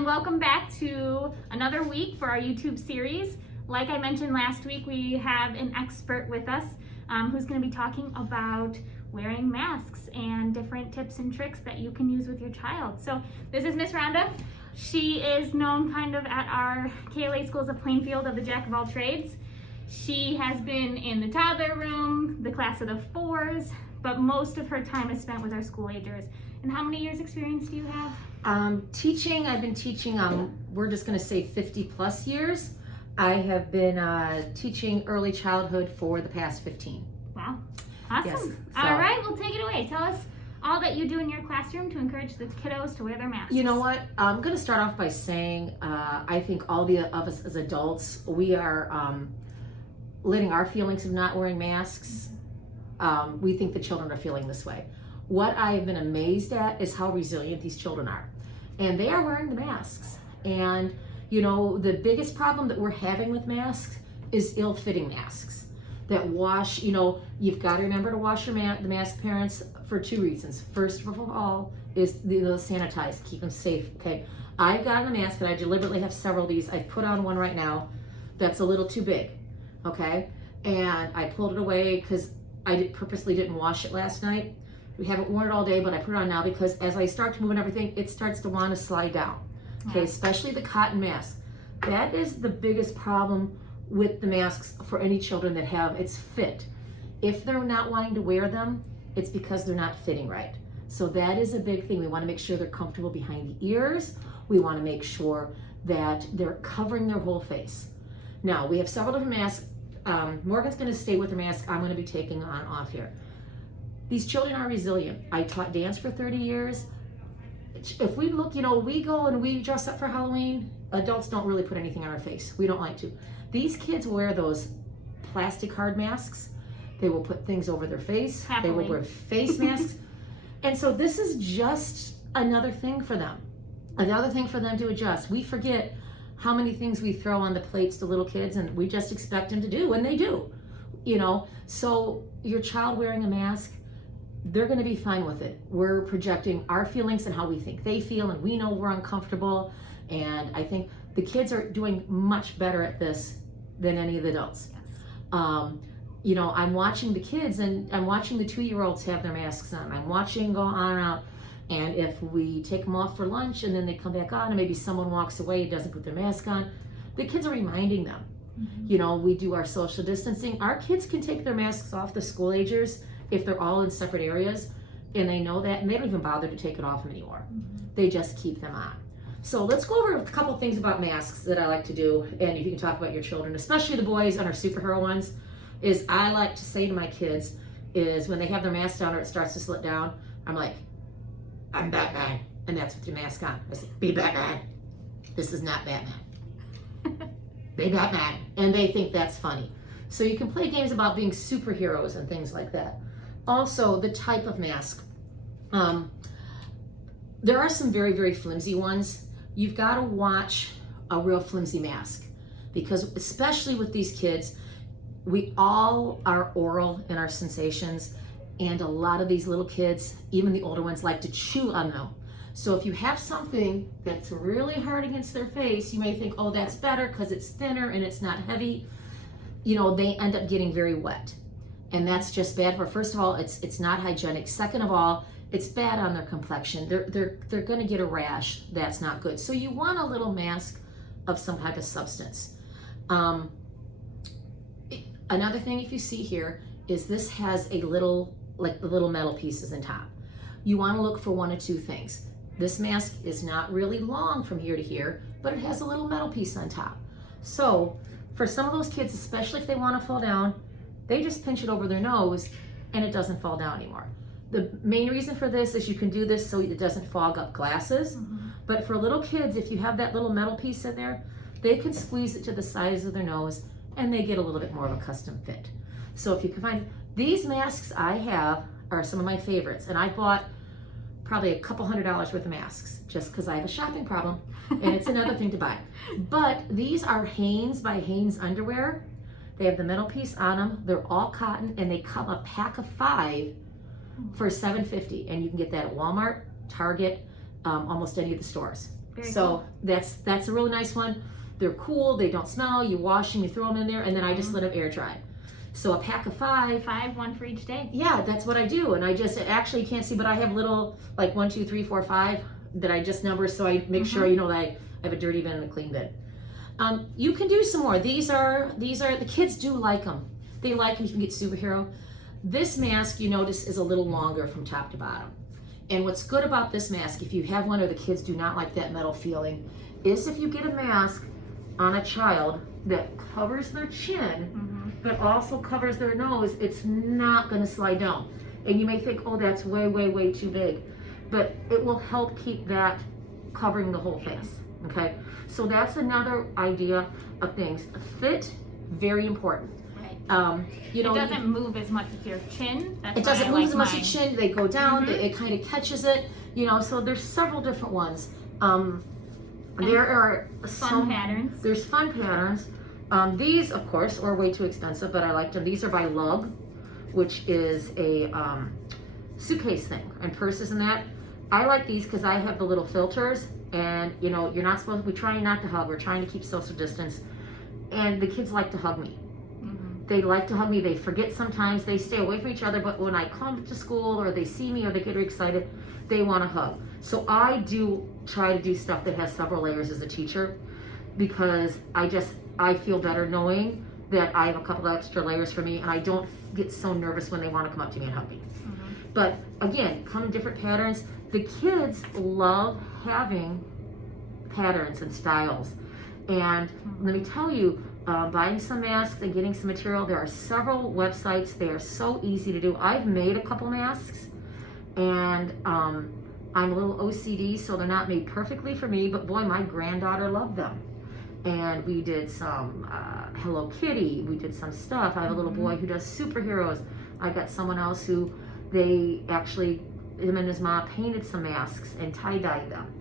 and welcome back to another week for our YouTube series. Like I mentioned last week, we have an expert with us who's going to be talking about wearing masks and different tips and tricks that you can use with your child. So this is Miss Rhonda. She is known kind of at our KLA Schools of Plainfield of the Jack of all trades. She has been in the toddler room, the class of the fours, but most of her time is spent with our school agers. And how many years experience do you have? Teaching, I've been teaching, we're just going to say 50 plus years. I have been teaching early childhood for the past 15. Wow. Awesome. Yes, All right, well, take it away. Tell us all that you do in your classroom to encourage the kiddos to wear their masks. You know what? I'm going to start off by saying I think all of us as adults, we are letting our feelings of not wearing masks. We think the children are feeling this way. What I have been amazed at is how resilient these children are. And they are wearing the masks. And, you know, the biggest problem that we're having with masks is ill-fitting masks that wash. You know, you've got to remember to wash the mask, parents, for two reasons. First of all is the sanitize, keep them safe, okay? I've gotten a mask, and I deliberately have several of these. I've put on one right now that's a little too big, okay? And I pulled it away because I purposely didn't wash it last night. We haven't worn it all day, but I put it on now because as I start to move and everything, it starts to want to slide down. Okay, especially the cotton mask. That is the biggest problem with the masks for any children that have its fit. If they're not wanting to wear them, it's because they're not fitting right. So that is a big thing. We want to make sure they're comfortable behind the ears. We want to make sure that they're covering their whole face. Now, we have several different masks. Morgan's going to stay with the mask. I'm going to be taking on off here. These children are resilient. I taught dance for 30 years. If we look, you know, we go and we dress up for Halloween, adults don't really put anything on our face. We don't like to. These kids wear those plastic hard masks. They will put things over their face. Happily. They will wear face masks. And so this is just another thing for them. Another thing for them to adjust. We forget how many things we throw on the plates to little kids and we just expect them to do, and they do. You know, so your child wearing a mask, they're going to be fine with it. We're projecting our feelings and how we think they feel, and we know we're uncomfortable. And I think the kids are doing much better at this than any of the adults. You know, I'm watching the kids, and I'm watching the 2-year-olds have their masks on. I'm watching go on and out. And if we take them off for lunch and then they come back on, and maybe someone walks away and doesn't put their mask on, the kids are reminding them. You know, we do our social distancing. Our kids can take their masks off, the school agers, if they're all in separate areas, and they know that, and they don't even bother to take it off anymore. They just keep them on. So let's go over a couple things about masks that I like to do, and if you can talk about your children, especially the boys on our superhero ones, is I like to say to my kids is when they have their mask down or it starts to slip down, I'm like, I'm Batman, and that's with your mask on. I say, be Batman. This is not Batman. Be Batman. And they think that's funny. So you can play games about being superheroes and things like that. Also, the type of mask. There are some very, very flimsy ones. You've got to watch a real flimsy mask because especially with these kids, we all are oral in our sensations, and a lot of these little kids, even the older ones, like to chew on them. So if you have something that's really hard against their face, you may think, oh, that's better because it's thinner and it's not heavy. You know, they end up getting very wet. And that's just bad for, first of all, it's not hygienic. Second of all, it's bad on their complexion. They're gonna get a rash. That's not good. So you want a little mask of some type of substance. Another thing, if you see here, is this has a little, like the little metal pieces in top. You wanna look for one of two things. This mask is not really long from here to here, but it has a little metal piece on top. So for some of those kids, especially if they want to fall down, they just pinch it over their nose and it doesn't fall down anymore. The main reason for this is you can do this so it doesn't fog up glasses. But for little kids, if you have that little metal piece in there, they can squeeze it to the sides of their nose and they get a little bit more of a custom fit. So if you can find, these masks I have are some of my favorites, and I bought probably a couple $100 worth of masks just because I have a shopping problem and it's another thing to buy. But these are Hanes by Hanes underwear. They have the metal piece on them. They're all cotton, and they come a pack of 5 for $7.50, and you can get that at Walmart, Target, almost any of the stores. Very So cool. that's a really nice one. They're cool, they don't smell, you wash them, you throw them in there, and then I just let them air dry. So a pack of 5. 5, 1 for each day. Yeah, that's what I do. And I just, actually you can't see, but I have little, like 1, 2, 3, 4, 5 that I just number, so I make sure, that I have a dirty bin and a clean bin. You can do some more. These are, the kids do like them. They like them. You can get superhero. This mask, you notice, is a little longer from top to bottom. And what's good about this mask, if you have one or the kids do not like that metal feeling, is if you get a mask on a child that covers their chin, but also covers their nose, it's not going to slide down. And you may think, oh, that's way, way, way too big. But it will help keep that covering the whole face, okay? So that's another idea of things. Fit, very important. Right. You know, it doesn't move as much as your chin. That's it why doesn't I move like as much mine. as chin. They go down. It kind of catches it. You know, so there's several different ones. There are Fun patterns. There's fun patterns. These, of course, are way too expensive, but I like them. These are by Lug, which is a suitcase thing and purses and that. I like these because I have the little filters, and you know, you're not supposed. We're trying not to hug. We're trying to keep social distance, and the kids like to hug me. They like to hug me. They forget sometimes. They stay away from each other, but when I come to school or they see me or they get excited, they want to hug. So I do try to do stuff that has several layers as a teacher, because I feel better knowing that I have a couple of extra layers for me, and I don't get so nervous when they want to come up to me and hug me. But again, come in different patterns. The kids love having patterns and styles. And let me tell you, buying some masks and getting some material, there are several websites. They are so easy to do. I've made a couple masks, and I'm a little OCD, so they're not made perfectly for me, but boy, my granddaughter loved them. And we did some Hello Kitty, we did some stuff. I have a little boy who does superheroes. I got someone else who him and his mom painted some masks and tie-dyed them.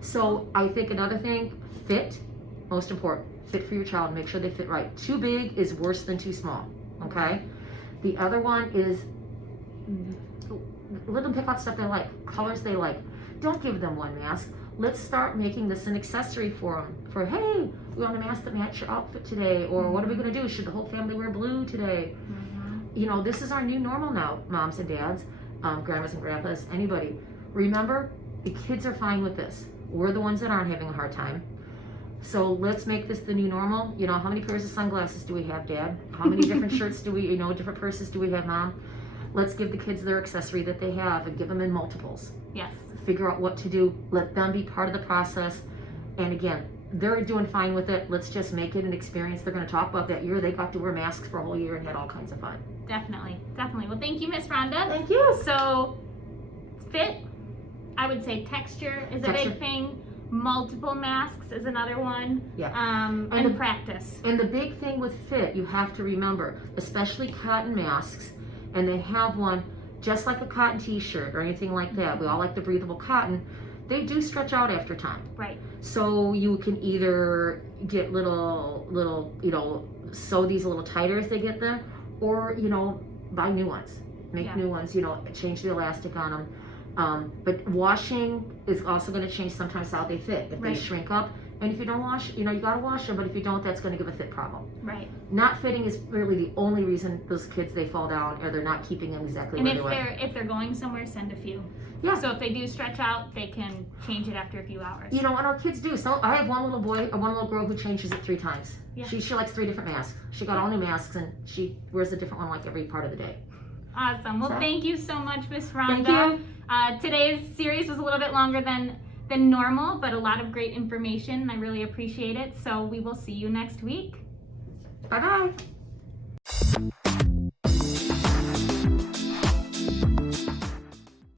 So I think another thing, fit, most important. Fit for your child, make sure they fit right. Too big is worse than too small, okay? The other one is, let them pick out stuff they like, colors they like. Don't give them one mask. Let's start making this an accessory for them. For, hey, we want a mask that matches your outfit today, or what are we gonna do? Should the whole family wear blue today? You know, this is our new normal now, moms and dads, grandmas and grandpas, anybody. Remember, the kids are fine with this. We're the ones that aren't having a hard time. So let's make this the new normal. You know, how many pairs of sunglasses do we have, Dad? How many different shirts do we, different purses do we have, Mom? Let's give the kids their accessory that they have and give them in multiples. Yes. Figure out what to do. Let them be part of the process. And again, they're doing fine with it. Let's just make it an experience. They're going to talk about that year. They got to wear masks for a whole year and had all kinds of fun. Definitely. Well, thank you, Miss Rhonda. Thank you. So, fit, I would say texture is a big thing. Multiple masks is another one. Yeah. And practice. And the big thing with fit, you have to remember, especially cotton masks, and they have one just like a cotton t-shirt or anything like that. We all like the breathable cotton. They do stretch out after time. Right. So you can either get little, sew these a little tighter as they get there, or, buy new ones. Make new ones, change the elastic on them. But washing is also going to change sometimes how they fit. If they shrink up, and if you don't wash, you got to wash them, but if you don't, that's going to give a fit problem. Right. Not fitting is really the only reason those kids, they fall down, or they're not keeping them exactly where they were. And if they're going somewhere, send a few. Yeah. So if they do stretch out, they can change it after a few hours. And our kids do. So I have one little girl who changes it 3 times. Yeah. She likes 3 different masks. She got all new masks, and she wears a different one like every part of the day. Awesome. Well, thank you so much, Miss Rhonda. Thank you. Today's series was a little bit longer than normal, but a lot of great information. I really appreciate it. So we will see you next week. Bye-bye.